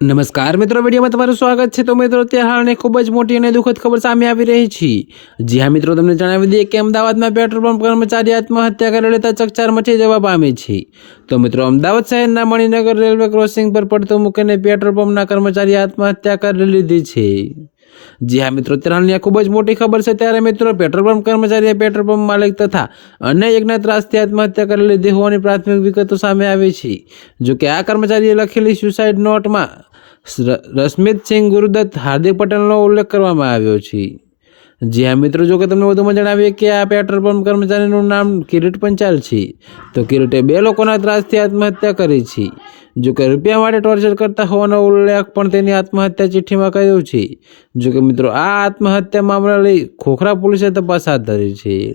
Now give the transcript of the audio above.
નમસ્કાર મિત્રો, વિડીયોમાં તમારું સ્વાગત છે. તો મિત્રો હાલની ખૂબ જ મોટી અને દુઃખદ ખબર સામે આવી રહી છે. જી હા મિત્રો, તમને જણાવી દઈએ કે અમદાવાદમાં પેટ્રોલ પંપ કર્મચારી આત્મહત્યા કરી લેતા ચકચાર મચી જવા પામી છે. તો મિત્રો, અમદાવાદ શહેરના મણિનગર રેલવે ક્રોસિંગ પર પડતો મૂકીને પેટ્રોલ પંપના કર્મચારી આત્મહત્યા કરી લીધી છે. જી હા મિત્રો આ ખૂબ જ મોટી ખબર છે. ત્યારે મિત્રો, પેટ્રોલ પંપ કર્મચારીએ પેટ્રોલ પંપ માલિક તથા અન્ય એકના ત્રાસથી આત્મહત્યા કરી લીધી હોવાની પ્રાથમિક વિગતો સામે આવી છે. જો કે આ કર્મચારીએ લખેલી સ્યુસાઇડ નોટમાં ર- રશ્મિતસિંહ ગુરુદત્ત હાર્દિક પટેલનો ઉલ્લેખ કરવામાં આવ્યો છે. જી હા, મિત્રો, જો કે તમને વધુમાં જણાવીએ કે આ પેટ્રોલ પંપ કર્મચારીનું નામ કિરીટ પંચાલ છે. તો કિરીટે બે લોકોના ત્રાસથી આત્મહત્યા કરી છે. જો કે રૂપિયા માટે ટોર્ચર કરતા હોવાનો ઉલ્લેખ પણ તેની આત્મહત્યા ચિઠ્ઠીમાં કર્યો છે. જો કે મિત્રો, આ આત્મહત્યા મામલા લઈ ખોખરા પોલીસે તપાસ હાથ ધરી છે.